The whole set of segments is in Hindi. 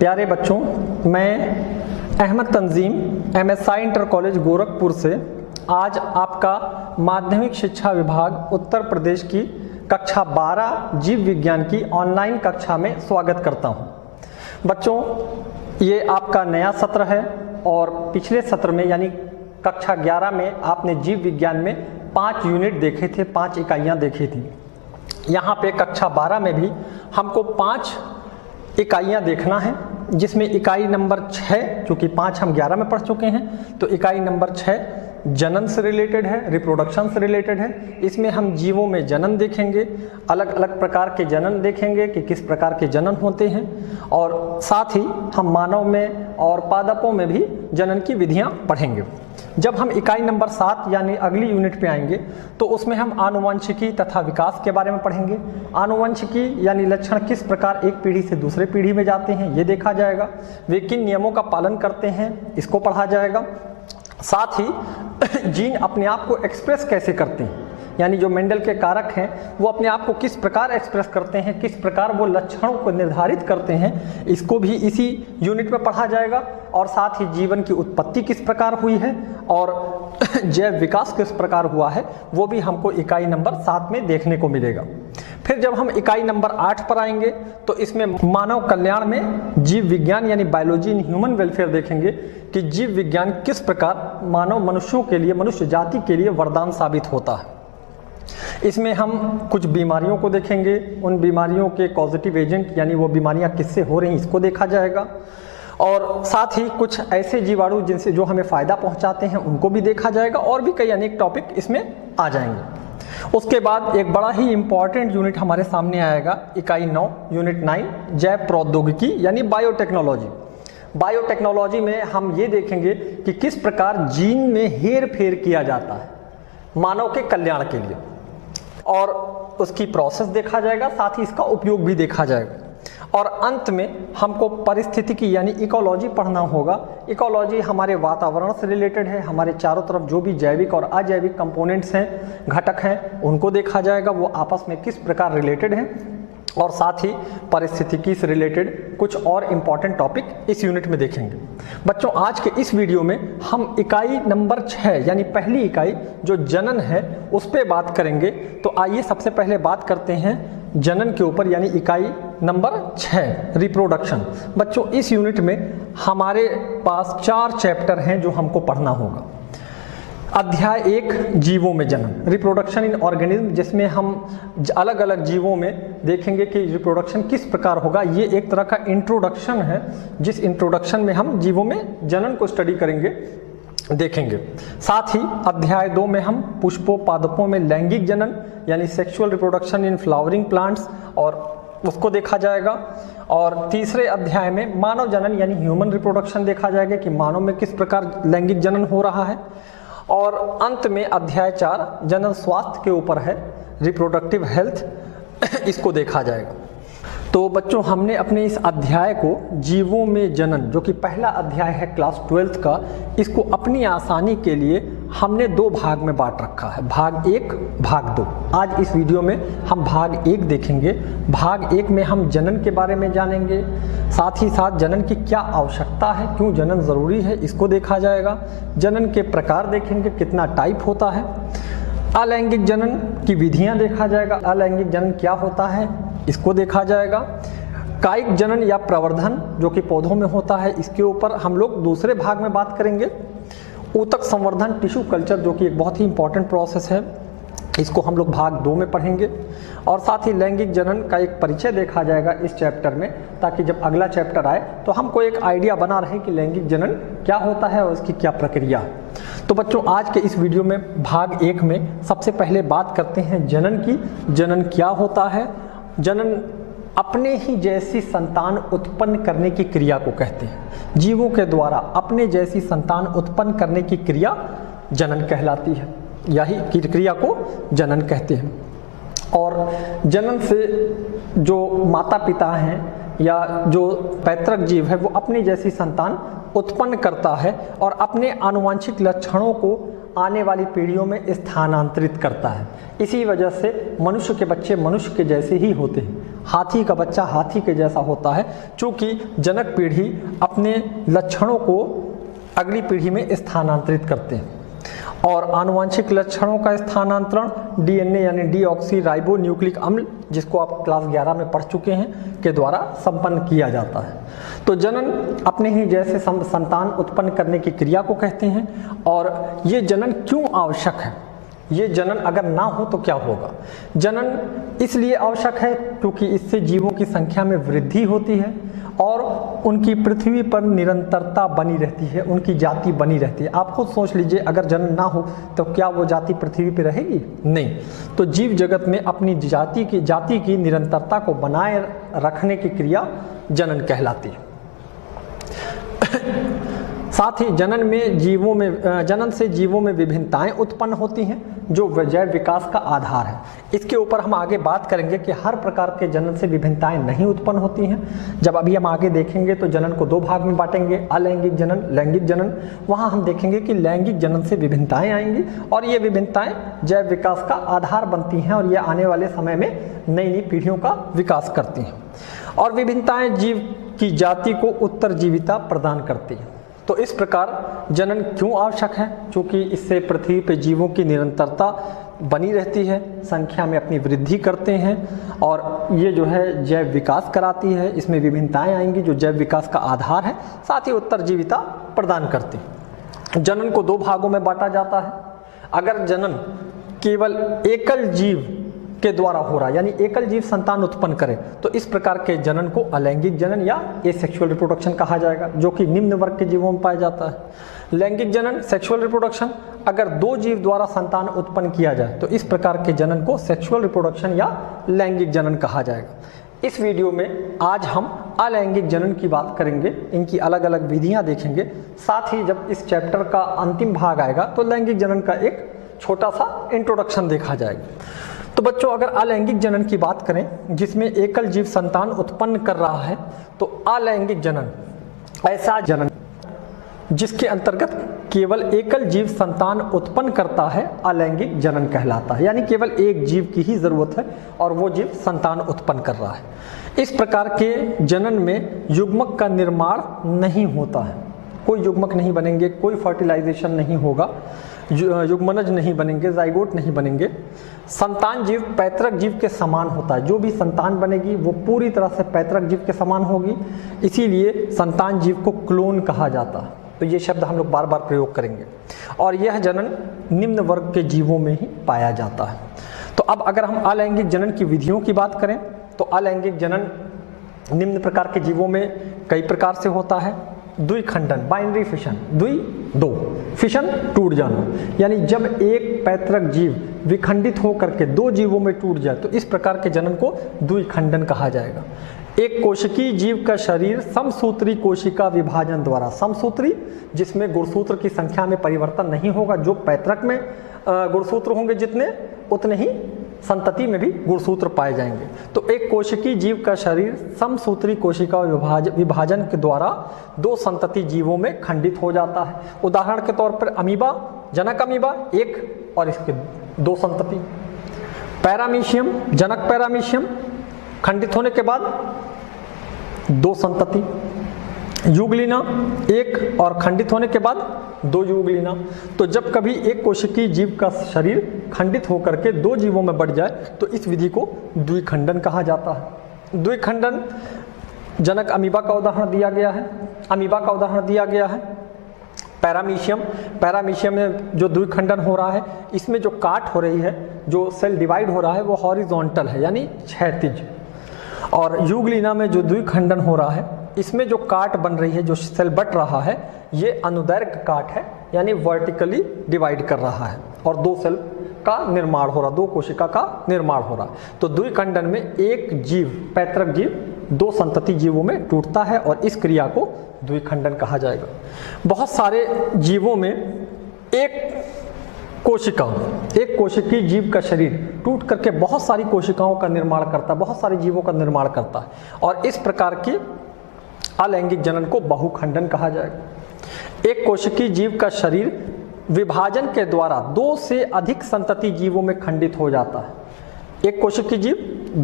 प्यारे बच्चों, मैं अहमद तंजीम MSI इंटर कॉलेज गोरखपुर से आज आपका माध्यमिक शिक्षा विभाग उत्तर प्रदेश की कक्षा 12 जीव विज्ञान की ऑनलाइन कक्षा में स्वागत करता हूं। बच्चों, ये आपका नया सत्र है और पिछले सत्र में यानी कक्षा 11 में आपने जीव विज्ञान में 5 यूनिट देखे थे, 5 इकाइयाँ देखी थी। यहाँ पे कक्षा 12 में भी हमको 5 इकाइयाँ देखना है, जिसमें इकाई नंबर 6, चूँकि 5 हम 11 में पढ़ चुके हैं, तो इकाई नंबर 6 जनन से रिलेटेड है, रिप्रोडक्शन से रिलेटेड है। इसमें हम जीवों में जनन देखेंगे, अलग अलग प्रकार के जनन देखेंगे कि किस प्रकार के जनन होते हैं, और साथ ही हम मानव में और पादपों में भी जनन की विधियां पढ़ेंगे। जब हम इकाई नंबर 7 यानी अगली यूनिट पे आएंगे तो उसमें हम आनुवंशिकी तथा विकास के बारे में पढ़ेंगे। आनुवंशिकी यानी लक्षण किस प्रकार एक पीढ़ी से दूसरे पीढ़ी में जाते हैं, ये देखा जाएगा। वे किन नियमों का पालन करते हैं, इसको पढ़ा जाएगा। साथ ही जीन अपने आप को एक्सप्रेस कैसे करते हैं, यानी जो मेंडल के कारक हैं वो अपने आप को किस प्रकार एक्सप्रेस करते हैं, किस प्रकार वो लक्षणों को निर्धारित करते हैं, इसको भी इसी यूनिट में पढ़ा जाएगा। और साथ ही जीवन की उत्पत्ति किस प्रकार हुई है और जैव विकास किस प्रकार हुआ है, वो भी हमको इकाई नंबर 7 में देखने को मिलेगा। फिर जब हम इकाई नंबर 8 पर आएंगे तो इसमें मानव कल्याण में जीव विज्ञान यानी बायोलॉजी इन ह्यूमन वेलफेयर देखेंगे कि जीव विज्ञान किस प्रकार मानव मनुष्यों के लिए, मनुष्य जाति के लिए वरदान साबित होता है। इसमें हम कुछ बीमारियों को देखेंगे, उन बीमारियों के कॉजेटिव एजेंट यानी वो बीमारियां किससे हो रही हैं, इसको देखा जाएगा। और साथ ही कुछ ऐसे जीवाणु जिनसे जो हमें फ़ायदा पहुंचाते हैं उनको भी देखा जाएगा, और भी कई अनेक टॉपिक इसमें आ जाएंगे। उसके बाद एक बड़ा ही इम्पॉर्टेंट यूनिट हमारे सामने आएगा, इकाई 9 यूनिट 9 जैव प्रौद्योगिकी यानी बायोटेक्नोलॉजी। बायोटेक्नोलॉजी में हम ये देखेंगे कि किस प्रकार जीन में हेर फेर किया जाता है मानव के कल्याण के लिए, और उसकी प्रोसेस देखा जाएगा, साथ ही इसका उपयोग भी देखा जाएगा। और अंत में हमको पारिस्थितिकी यानी इकोलॉजी पढ़ना होगा। इकोलॉजी हमारे वातावरण से रिलेटेड है, हमारे चारों तरफ जो भी जैविक और अजैविक कंपोनेंट्स हैं, घटक हैं, उनको देखा जाएगा, वो आपस में किस प्रकार रिलेटेड हैं। और साथ ही पारिस्थितिकी से रिलेटेड कुछ और इम्पॉर्टेंट टॉपिक इस यूनिट में देखेंगे। बच्चों, आज के इस वीडियो में हम इकाई नंबर 6 यानी पहली इकाई जो जनन है उस पर बात करेंगे। तो आइए सबसे पहले बात करते हैं जनन के ऊपर, यानी इकाई नंबर 6 रिप्रोडक्शन। बच्चों, इस यूनिट में हमारे पास 4 चैप्टर हैं जो हमको पढ़ना होगा। अध्याय 1 जीवों में जनन, रिप्रोडक्शन इन ऑर्गेनिज्म, जिसमें हम अलग अलग जीवों में देखेंगे कि रिप्रोडक्शन किस प्रकार होगा। ये एक तरह का इंट्रोडक्शन है, जिस इंट्रोडक्शन में हम जीवों में जनन को स्टडी करेंगे, देखेंगे। साथ ही अध्याय 2 में हम पुष्पों पादपों में लैंगिक जनन यानी sexual reproduction in flowering plants, और उसको देखा जाएगा। और तीसरे अध्याय में मानव जनन यानी ह्यूमन रिप्रोडक्शन देखा जाएगा कि मानव में किस प्रकार लैंगिक जनन हो रहा है। और अंत में अध्याय 4 जनन स्वास्थ्य के ऊपर है, रिप्रोडक्टिव हेल्थ, इसको देखा जाएगा। तो बच्चों, हमने अपने इस अध्याय को जीवों में जनन, जो कि पहला अध्याय है क्लास 12 का, इसको अपनी आसानी के लिए हमने 2 भाग में बांट रखा है, भाग 1 भाग 2। आज इस वीडियो में हम भाग 1 देखेंगे। भाग 1 में हम जनन के बारे में जानेंगे, साथ ही साथ जनन की क्या आवश्यकता है, क्यों जनन ज़रूरी है, इसको देखा जाएगा। जनन के प्रकार देखेंगे, कितना टाइप होता है। अलैंगिक जनन की विधियां देखा जाएगा, अलैंगिक जनन क्या होता है, इसको देखा जाएगा। कायिक जनन या प्रवर्धन जो कि पौधों में होता है, इसके ऊपर हम लोग दूसरे भाग में बात करेंगे। ऊतक संवर्धन टिश्यू कल्चर जो कि एक बहुत ही इंपॉर्टेंट प्रोसेस है, इसको हम लोग भाग 2 में पढ़ेंगे। और साथ ही लैंगिक जनन का एक परिचय देखा जाएगा इस चैप्टर में, ताकि जब अगला चैप्टर आए तो हमको एक आइडिया बना रहे कि लैंगिक जनन क्या होता है और उसकी क्या प्रक्रिया है। तो बच्चों, आज के इस वीडियो में भाग 1 में सबसे पहले बात करते हैं जनन की। जनन क्या होता है? जनन अपने ही जैसी संतान उत्पन्न करने की क्रिया को कहते हैं। जीवों के द्वारा अपने जैसी संतान उत्पन्न करने की क्रिया जनन कहलाती है, यही क्रिया को जनन कहते हैं। और जनन से जो माता पिता हैं या जो पैतृक जीव है वो अपनी जैसी संतान उत्पन्न करता है और अपने आनुवंशिक लक्षणों को आने वाली पीढ़ियों में स्थानांतरित करता है। इसी वजह से मनुष्य के बच्चे मनुष्य के जैसे ही होते हैं। हाथी का बच्चा हाथी के जैसा होता है, चूँकि जनक पीढ़ी अपने लक्षणों को अगली पीढ़ी में स्थानांतरित करते हैं और आनुवंशिक लक्षणों का स्थानांतरण डीएनए यानी डीऑक्सी राइबो न्यूक्लिक अम्ल, जिसको आप क्लास 11 में पढ़ चुके हैं, के द्वारा संपन्न किया जाता है। तो जनन अपने ही जैसे संतान उत्पन्न करने की क्रिया को कहते हैं। और ये जनन क्यों आवश्यक है? ये जनन अगर ना हो तो क्या होगा? जनन इसलिए आवश्यक है क्योंकि इससे जीवों की संख्या में वृद्धि होती है और उनकी पृथ्वी पर निरंतरता बनी रहती है, उनकी जाति बनी रहती है। आप खुद सोच लीजिए, अगर जनन ना हो तो क्या वो जाति पृथ्वी पर रहेगी? नहीं। तो जीव जगत में अपनी जाति की निरंतरता को बनाए रखने की क्रिया जनन कहलाती है। साथ ही जनन से जीवों में विभिन्नताएं उत्पन्न होती हैं जो जैव विकास का आधार है। इसके ऊपर हम आगे बात करेंगे कि हर प्रकार के जनन से विभिन्नताएं नहीं उत्पन्न होती हैं। जब अभी हम आगे देखेंगे तो जनन को दो भाग में बांटेंगे, अलैंगिक जनन, लैंगिक जनन। वहाँ हम देखेंगे कि लैंगिक जनन से विभिन्नताएं आएंगी और ये विभिन्नताएं जैव विकास का आधार बनती हैं और ये आने वाले समय में नई नई पीढ़ियों का विकास करती हैं। और विभिन्नताएं जीव की जाति को उत्तरजीविता प्रदान करती हैं। तो इस प्रकार जनन क्यों आवश्यक है? क्योंकि इससे पृथ्वी पर जीवों की निरंतरता बनी रहती है, संख्या में अपनी वृद्धि करते हैं और ये जो है जैव विकास कराती है। इसमें विभिन्नताएं आएंगी जो जैव विकास का आधार है, साथ ही उत्तरजीविता प्रदान करती है। जनन को दो भागों में बांटा जाता है। अगर जनन केवल एकल जीव के द्वारा हो रहा है, यानी एकल जीव संतान उत्पन्न करे, तो इस प्रकार के जनन को अलैंगिक जनन या एसेक्सुअल रिप्रोडक्शन कहा जाएगा, जो कि निम्न वर्ग के जीवों में पाया जाता है। लैंगिक जनन सेक्सुअल रिप्रोडक्शन, अगर दो जीव द्वारा संतान उत्पन्न किया जाए तो इस प्रकार के जनन को सेक्सुअल रिप्रोडक्शन या लैंगिक जनन कहा जाएगा। इस वीडियो में आज हम अलैंगिक जनन की बात करेंगे, इनकी अलग अलग विधियां देखेंगे। साथ ही जब इस चैप्टर का अंतिम भाग आएगा तो लैंगिक जनन का एक छोटा सा इंट्रोडक्शन देखा जाएगा। तो बच्चों, अगर अलैंगिक जनन की बात करें जिसमें एकल जीव संतान उत्पन्न कर रहा है, तो अलैंगिक जनन ऐसा जनन जिसके अंतर्गत केवल एकल जीव संतान उत्पन्न करता है अलैंगिक जनन कहलाता है। यानी केवल एक जीव की ही जरूरत है और वो जीव संतान उत्पन्न कर रहा है। इस प्रकार के जनन में युग्मक का निर्माण नहीं होता है, कोई युग्मक नहीं बनेंगे, कोई फर्टिलाइजेशन नहीं होगा, युग्मनज नहीं बनेंगे, जाइगोट नहीं बनेंगे। संतान जीव पैतृक जीव के समान होता है, जो भी संतान बनेगी वो पूरी तरह से पैतृक जीव के समान होगी, इसीलिए संतान जीव को क्लोन कहा जाता है। तो ये शब्द हम लोग बार बार प्रयोग करेंगे और यह जनन निम्न वर्ग के जीवों में ही पाया जाता है। तो अब अगर हम अलैंगिक जनन की विधियों की बात करें तो अलैंगिक जनन निम्न प्रकार के जीवों में कई प्रकार से होता है। द्विखंडन, बाइनरी फिशन, दो फिशन टूट जाना, यानी जब एक पैतृक जीव विखंडित होकर के दो जीवों में टूट जाए तो इस प्रकार के जनन को द्विखंडन कहा जाएगा। एक कोशिकीय जीव का शरीर समसूत्री कोशिका विभाजन द्वारा, समसूत्री जिसमें गुणसूत्र की संख्या में परिवर्तन नहीं होगा, जो पैतृक में गुणसूत्र होंगे जितने उतने ही संतति में भी गुणसूत्र पाए जाएंगे। तो एक कोशिकीय जीव का शरीर समसूत्री कोशिका विभाजन के द्वारा दो संतति जीवों में खंडित हो जाता है। उदाहरण के तौर पर अमीबा, जनक अमीबा एक और इसके दो संतति। पैरामीशियम, जनक पैरामीशियम खंडित होने के बाद दो संतति। युगलिना एक और खंडित होने के बाद दो युगलिना। तो जब कभी एक कोशिकीय जीव का शरीर खंडित होकर के दो जीवों में बढ़ जाए तो इस विधि को द्विखंडन कहा जाता है। द्विखंडन जनक अमीबा का उदाहरण दिया गया है, अमीबा का उदाहरण दिया गया है। पैरामीशियम में जो द्विखंडन हो रहा है, इसमें जो काट हो रही है, जो सेल डिवाइड हो रहा है वो हॉरिजॉन्टल है यानी क्षैतिज। और युगलिना में जो द्विखंडन हो रहा है, इसमें जो काट बन रही है, जो सेल बट रहा है, ये अनुदैर्घ्य काट है यानी वर्टिकली डिवाइड कर रहा है और दो सेल का निर्माण हो रहा, दो कोशिका का निर्माण हो रहा। तो द्विखंडन में एक जीव, पैतृक जीव दो संतति जीवों में टूटता है और इस क्रिया को द्विखंडन कहा जाएगा। बहुत सारे जीवों में एक कोशिकीय जीव का शरीर टूट करके बहुत सारी कोशिकाओं का निर्माण करता है, बहुत सारे जीवों का निर्माण करता है और इस प्रकार की अलैंगिक जनन को बहुखंडन कहा जाएगा। एक कोशिकीय जीव का शरीर विभाजन के द्वारा दो से अधिक संतति जीवों में खंडित हो जाता है। एक कोशिकीय जीव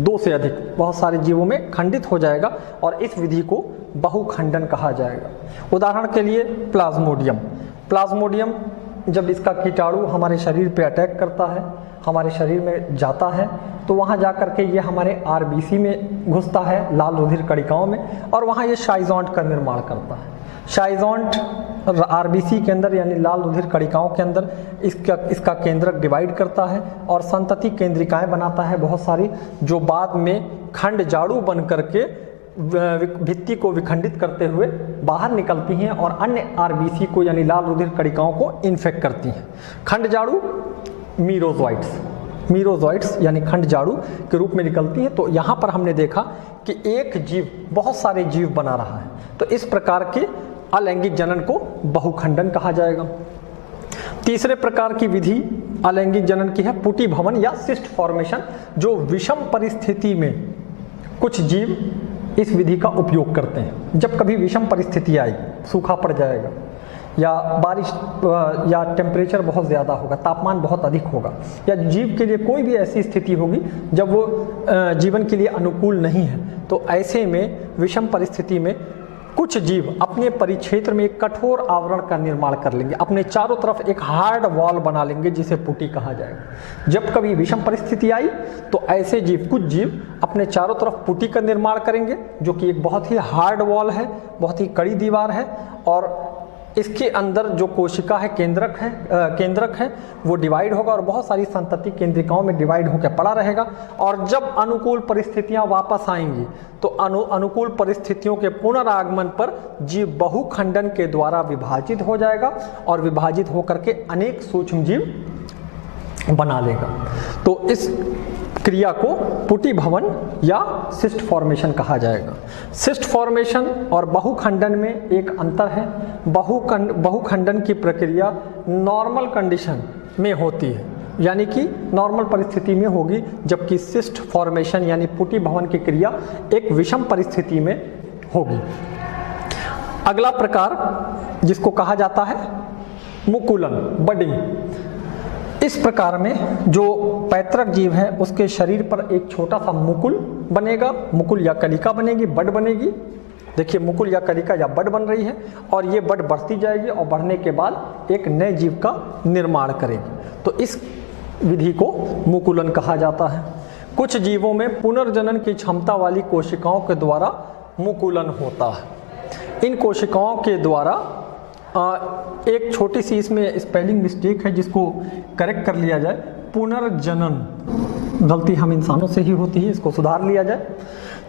2 से अधिक बहुत सारे जीवों में खंडित हो जाएगा और इस विधि को बहुखंडन कहा जाएगा। उदाहरण के लिए प्लाज्मोडियम। प्लाज्मोडियम जब इसका कीटाणु हमारे शरीर पे अटैक करता है, हमारे शरीर में जाता है, तो वहाँ जा कर के ये हमारे आरबीसी में घुसता है, लाल रुधिर कणिकाओं में, और वहाँ ये शाइज़ोंट का निर्माण करता है। शाइज़ोंट आरबीसी के अंदर यानी लाल रुधिर कणिकाओं के अंदर इसका केंद्रक डिवाइड करता है और संतति केंद्रिकाएं बनाता है बहुत सारी, जो बाद में खंड जाड़ू बन करके भित्ति को विखंडित करते हुए बाहर निकलती हैं और अन्य आरबीसी को यानी लाल रुधिर कणिकाओं को इन्फेक्ट करती हैं। खंड जाड़ू मीरोजॉइट्स यानी खंड जाड़ू के रूप में निकलती हैं। तो यहाँ पर हमने देखा कि एक जीव बहुत सारे जीव बना रहा है, तो इस प्रकार के अलैंगिक जनन को बहुखंडन कहा जाएगा। तीसरे प्रकार की विधि अलैंगिक जनन की है पुटी भवन या सिस्ट फॉर्मेशन, जो विषम परिस्थिति में कुछ जीव इस विधि का उपयोग करते हैं। जब कभी विषम परिस्थिति आई, सूखा पड़ जाएगा या बारिश या टेम्परेचर बहुत ज़्यादा होगा, तापमान बहुत अधिक होगा, या जीव के लिए कोई भी ऐसी स्थिति होगी जब वो जीवन के लिए अनुकूल नहीं है, तो ऐसे में विषम परिस्थिति में कुछ जीव अपने परिक्षेत्र में एक कठोर आवरण का निर्माण कर लेंगे, अपने चारों तरफ एक हार्ड वॉल बना लेंगे जिसे पुटी कहा जाएगा। जब कभी विषम परिस्थिति आई तो ऐसे जीव, कुछ जीव अपने चारों तरफ पुटी का निर्माण करेंगे, जो कि एक बहुत ही हार्ड वॉल है, बहुत ही कड़ी दीवार है, और इसके अंदर जो कोशिका है, केंद्रक है वो डिवाइड होगा और बहुत सारी संतति केंद्रिकाओं में डिवाइड होकर पड़ा रहेगा। और जब अनुकूल परिस्थितियां वापस आएंगी तो अनुकूल परिस्थितियों के पुनरागमन पर जीव बहुखंडन के द्वारा विभाजित हो जाएगा और विभाजित होकर के अनेक सूक्ष्म जीव बना लेगा। तो इस क्रिया को पुटी भवन या सिस्ट फॉर्मेशन कहा जाएगा। सिस्ट फॉर्मेशन और बहुखंडन में एक अंतर है। बहुखंडन की प्रक्रिया नॉर्मल कंडीशन में होती है, यानी कि नॉर्मल परिस्थिति में होगी, जबकि सिस्ट फॉर्मेशन यानी पुटी भवन की क्रिया एक विषम परिस्थिति में होगी। अगला प्रकार जिसको कहा जाता है मुकुलन, बडिंग। इस प्रकार में जो पैतृक जीव है उसके शरीर पर एक छोटा सा मुकुल बनेगा, मुकुल या कलिका बनेगी, बड बनेगी। देखिए मुकुल या कलिका या बड बन रही है और ये बड बढ़ती जाएगी और बढ़ने के बाद एक नए जीव का निर्माण करेगी। तो इस विधि को मुकुलन कहा जाता है। कुछ जीवों में पुनर्जनन की क्षमता वाली कोशिकाओं के द्वारा मुकुलन होता है। इन कोशिकाओं के द्वारा एक छोटी सी इसमें स्पेलिंग मिस्टेक है जिसको करेक्ट कर लिया जाए। पुनर्जनन, गलती हम इंसानों से ही होती है, इसको सुधार लिया जाए।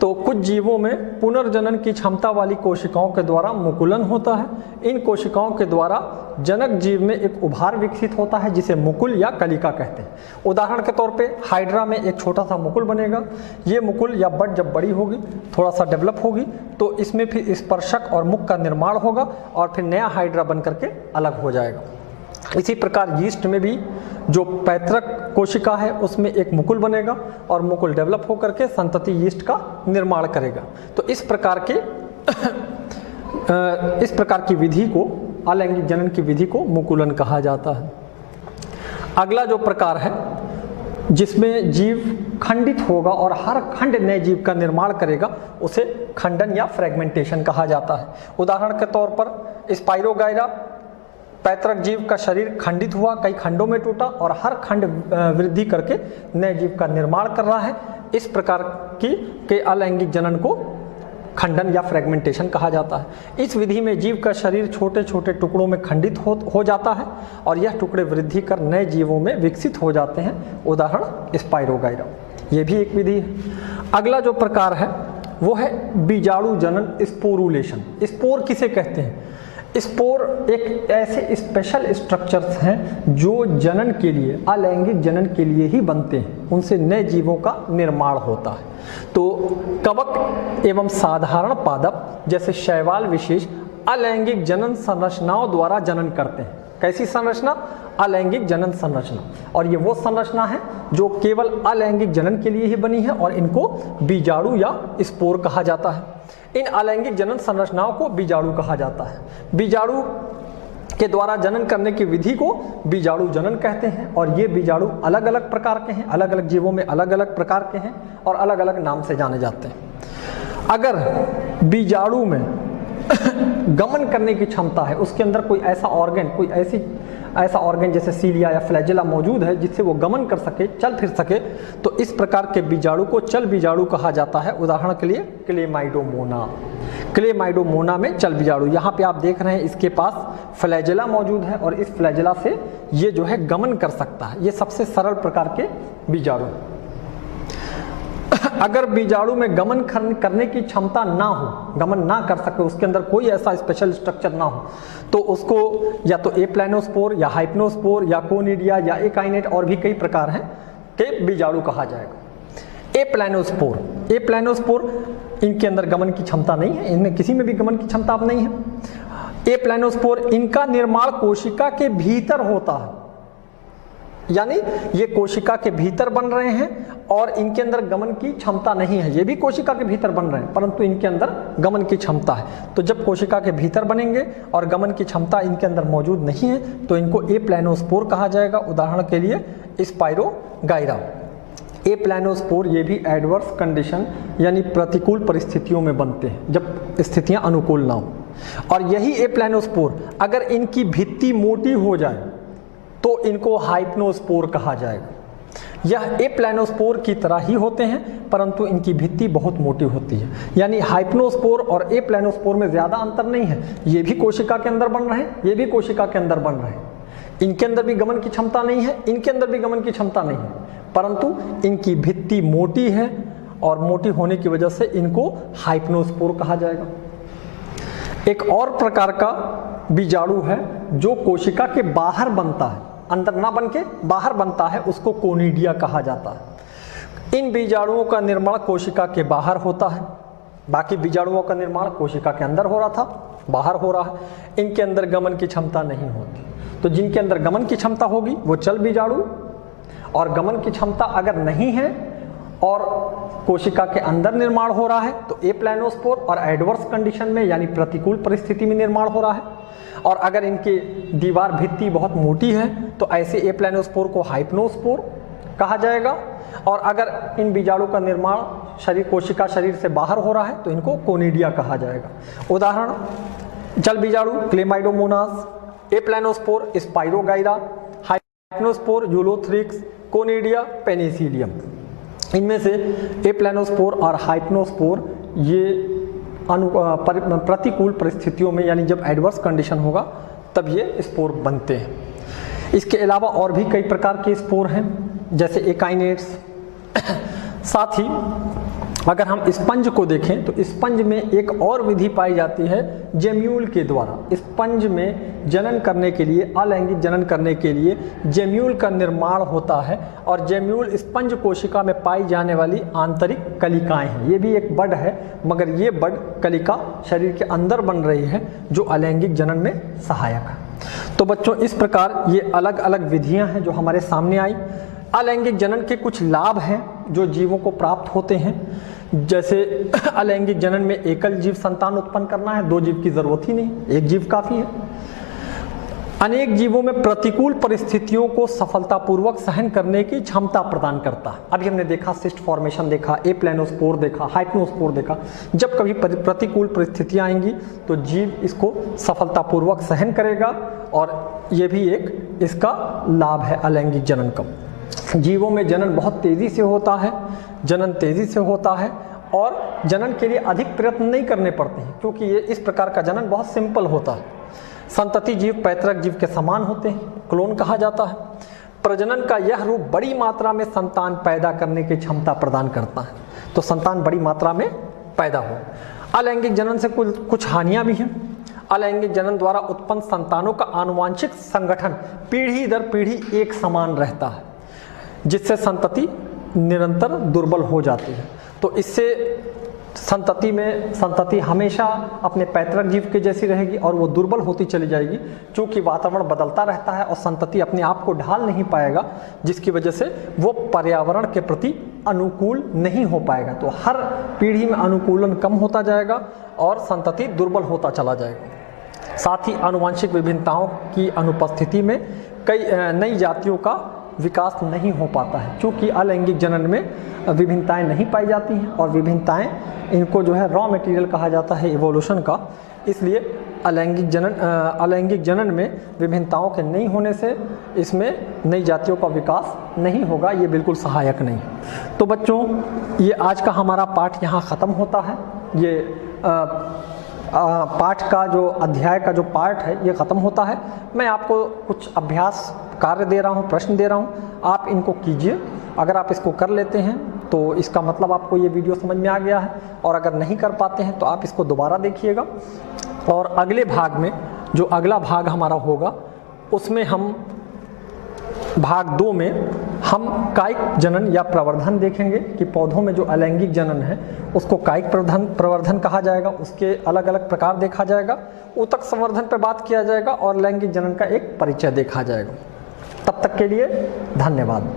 तो कुछ जीवों में पुनर्जनन की क्षमता वाली कोशिकाओं के द्वारा मुकुलन होता है। इन कोशिकाओं के द्वारा जनक जीव में एक उभार विकसित होता है जिसे मुकुल या कलिका कहते हैं। उदाहरण के तौर पे हाइड्रा में एक छोटा सा मुकुल बनेगा। ये मुकुल या बड जब बड़ी होगी, थोड़ा सा डेवलप होगी, तो इसमें फिर स्पर्शक और मुख का निर्माण होगा और फिर नया हाइड्रा बन करके अलग हो जाएगा। इसी प्रकार यीस्ट में भी जो पैतृक कोशिका है उसमें एक मुकुल बनेगा और मुकुल डेवलप होकर के संतति यीस्ट का निर्माण करेगा। तो इस प्रकार की विधि को, अलैंगिक जनन की विधि को मुकुलन कहा जाता है। अगला जो प्रकार है जिसमें जीव खंडित होगा और हर खंड नए जीव का निर्माण करेगा, उसे खंडन या फ्रेगमेंटेशन कहा जाता है। उदाहरण के तौर पर स्पाइरोगाइरा, पैतृक जीव का शरीर खंडित हुआ, कई खंडों में टूटा और हर खंड वृद्धि करके नए जीव का निर्माण कर रहा है। इस प्रकार के अलैंगिक जनन को खंडन या फ्रेगमेंटेशन कहा जाता है। इस विधि में जीव का शरीर छोटे छोटे टुकड़ों में खंडित हो जाता है और यह टुकड़े वृद्धि कर नए जीवों में विकसित हो जाते हैं। उदाहरण स्पाइरोगाइरा, ये भी एक विधि है। अगला जो प्रकार है वो है बीजाणु जनन, स्पोरुलेशन। स्पोर किसे कहते हैं? स्पोर एक ऐसे स्पेशल स्ट्रक्चर्स हैं जो जनन के लिए, अलैंगिक जनन के लिए ही बनते हैं, उनसे नए जीवों का निर्माण होता है। तो कवक एवं साधारण पादप जैसे शैवाल विशेष अलैंगिक जनन संरचनाओं द्वारा जनन करते हैं। कैसी संरचना? अलैंगिक जनन संरचना। और ये वो संरचना है जो केवल अलैंगिक जनन के लिए ही बनी है और इनको बीजाणु या स्पोर कहा जाता है। इन अलैंगिक जनन संरचनाओं को बीजाणु कहा जाता है। बीजाणु के द्वारा जनन करने की विधि को बीजाणु जनन कहते हैं। और ये बीजाणु अलग अलग प्रकार के हैं, अलग अलग जीवों में अलग अलग प्रकार के हैं और अलग अलग नाम से जाने जाते हैं। अगर बीजाणु में गमन करने की क्षमता है, उसके अंदर कोई ऐसा ऑर्गन, कोई ऐसा ऑर्गन जैसे सीलिया या फ्लैजेला मौजूद है जिससे वो गमन कर सके, चल फिर सके, तो इस प्रकार के बीजाणु को चल बीजाणु कहा जाता है। उदाहरण के लिए क्लेमाइडोमोना, क्लेमाइडोमोना में चल बीजाणु। यहाँ पे आप देख रहे हैं इसके पास फ्लैजेला मौजूद है और इस फ्लैजेला से ये जो है गमन कर सकता है। ये सबसे सरल प्रकार के बीजाणु। अगर बीजाणु में गमन करने की क्षमता ना हो, गमन ना कर सके, उसके अंदर कोई ऐसा स्पेशल स्ट्रक्चर ना हो, तो उसको या तो एप्लानोस्पोर या हाइप्नोस्पोर या कोनिडिया या एकाइनेट और भी कई प्रकार हैं के बीजाणु कहा जाएगा। एप्लानोस्पोर इनके अंदर गमन की क्षमता नहीं है, इनमें किसी में भी गमन की क्षमता अब नहीं है। एप्लानोस्पोर इनका निर्माण कोशिका के भीतर होता है, यानी ये कोशिका के भीतर बन रहे हैं और इनके अंदर गमन की क्षमता नहीं है। ये भी कोशिका के भीतर बन रहे हैं परंतु इनके अंदर गमन की क्षमता है। तो जब कोशिका के भीतर बनेंगे और गमन की क्षमता इनके अंदर मौजूद नहीं है तो इनको एप्लानोस्पोर कहा जाएगा। उदाहरण के लिए स्पाइरोगाइरा। एप्लानोस्पोर ये भी एडवर्स कंडीशन यानी प्रतिकूल परिस्थितियों में बनते हैं, जब स्थितियां अनुकूल ना हो। और यही एप्लानोस्पोर अगर इनकी भित्ति मोटी हो जाए तो इनको हाइप्नोस्पोर कहा जाएगा। यह एप्लानोस्पोर की तरह ही होते हैं परंतु इनकी भित्ति बहुत मोटी होती है। यानी हाइप्नोस्पोर और एप्लानोस्पोर में ज़्यादा अंतर नहीं है। ये भी कोशिका के अंदर बन रहे हैं, ये भी कोशिका के अंदर बन रहे हैं। इनके अंदर भी गमन की क्षमता नहीं है, इनके अंदर भी गमन की क्षमता नहीं है, परंतु इनकी भित्ति मोटी है और मोटी होने की वजह से इनको हाइप्नोस्पोर कहा जाएगा। एक और प्रकार का बीजाणु है जो कोशिका के बाहर बनता है, अंदर ना बन के बाहर बनता है, उसको कोनिडिया कहा जाता है। इन बीजाणुओं का निर्माण कोशिका के बाहर होता है, बाकी बीजाणुओं का निर्माण कोशिका के अंदर हो रहा था, बाहर हो रहा है। इनके अंदर गमन की क्षमता नहीं होती। तो जिनके अंदर गमन की क्षमता होगी वो चल बीजाणु, और गमन की क्षमता अगर नहीं है और कोशिका के अंदर निर्माण हो रहा है तो एप्लानोस्पोर, और एडवर्स कंडीशन में यानी प्रतिकूल परिस्थिति में निर्माण हो रहा है। और अगर इनकी दीवार भित्ति बहुत मोटी है तो ऐसे एप्लानोस्पोर को हाइप्नोस्पोर कहा जाएगा। और अगर इन बीजाणु का निर्माण कोशिका शरीर से बाहर हो रहा है तो इनको कोनिडिया कहा जाएगा। उदाहरण जल बीजाणु Chlamydomonas, aplanospore Spirogyra, hypnospore Ulothrix, conidia Penicillium. इनमें से एप्लानोस्पोर और हाइप्नोस्पोर ये प्रतिकूल परिस्थितियों में यानी जब एडवर्स कंडीशन होगा तब ये स्पोर बनते हैं। इसके अलावा और भी कई प्रकार के स्पोर हैं जैसे एकाइनेट्स। साथ ही अगर हम स्पंज को देखें तो स्पंज में एक और विधि पाई जाती है जेम्यूल के द्वारा। स्पंज में जनन करने के लिए, अलैंगिक जनन करने के लिए जेम्यूल का निर्माण होता है। और जेम्यूल स्पंज कोशिका में पाई जाने वाली आंतरिक कलिकाएं हैं। ये भी एक बड है मगर ये बड कलिका शरीर के अंदर बन रही है जो अलैंगिक जनन में सहायक है। तो बच्चों इस प्रकार ये अलग अलग विधियां हैं जो हमारे सामने आई। अलैंगिक जनन के कुछ लाभ हैं जो जीवों को प्राप्त होते हैं, जैसे अलैंगिक जनन में एकल जीव संतान उत्पन्न करना है, दो जीव की जरूरत ही नहीं, एक जीव काफी है। अनेक जीवों में प्रतिकूल परिस्थितियों को सफलतापूर्वक सहन करने की क्षमता प्रदान करता है। अभी हमने देखा सिस्ट फॉर्मेशन देखा, एप्लानोस्पोर देखा, हाइप्नोस्पोर देखा। जब कभी प्रतिकूल परिस्थितियां आएंगी तो जीव इसको सफलतापूर्वक सहन करेगा और ये भी एक इसका लाभ है अलैंगिक जनन का। जीवों में जनन बहुत तेजी से होता है, जनन तेजी से होता है और जनन के लिए अधिक प्रयत्न नहीं करने पड़ते हैं क्योंकि ये इस प्रकार का जनन बहुत सिंपल होता है। संतति जीव पैतृक जीव के समान होते हैं, क्लोन कहा जाता है। प्रजनन का यह रूप बड़ी मात्रा में संतान पैदा करने की क्षमता प्रदान करता है, तो संतान बड़ी मात्रा में पैदा हो। अलैंगिक जनन से कुछ हानियां भी हैं। अलैंगिक जनन द्वारा उत्पन्न संतानों का आनुवांशिक संगठन पीढ़ी दर पीढ़ी एक समान रहता है, जिससे संतति निरंतर दुर्बल हो जाती है। तो इससे संतति हमेशा अपने पैतृक जीव के जैसी रहेगी और वो दुर्बल होती चली जाएगी क्योंकि वातावरण बदलता रहता है और संतति अपने आप को ढाल नहीं पाएगा, जिसकी वजह से वो पर्यावरण के प्रति अनुकूल नहीं हो पाएगा। तो हर पीढ़ी में अनुकूलन कम होता जाएगा और संतति दुर्बल होता चला जाएगा। साथ ही आनुवंशिक विभिन्नताओं की अनुपस्थिति में कई नई जातियों का विकास नहीं हो पाता है, क्योंकि अलैंगिक जनन में विभिन्नताएं नहीं पाई जाती हैं और विभिन्नताएं इनको जो है रॉ मटेरियल कहा जाता है इवोल्यूशन का। इसलिए अलैंगिक जनन में विभिन्नताओं के नहीं होने से इसमें नई जातियों का विकास नहीं होगा, ये बिल्कुल सहायक नहीं। तो बच्चों, ये आज का हमारा पाठ यहाँ ख़त्म होता है। ये पाठ का जो अध्याय का जो पार्ट है ये ख़त्म होता है। मैं आपको कुछ अभ्यास कार्य दे रहा हूँ, प्रश्न दे रहा हूँ, आप इनको कीजिए। अगर आप इसको कर लेते हैं तो इसका मतलब आपको ये वीडियो समझ में आ गया है, और अगर नहीं कर पाते हैं तो आप इसको दोबारा देखिएगा। और अगले भाग में, जो अगला भाग हमारा होगा, उसमें हम भाग 2 में हम कायिक जनन या प्रवर्धन देखेंगे कि पौधों में जो अलैंगिक जनन है उसको कायिक प्रवर्धन कहा जाएगा, उसके अलग अलग प्रकार देखा जाएगा, ऊतक संवर्धन पर बात किया जाएगा और लैंगिक जनन का एक परिचय देखा जाएगा। तब तक के लिए धन्यवाद।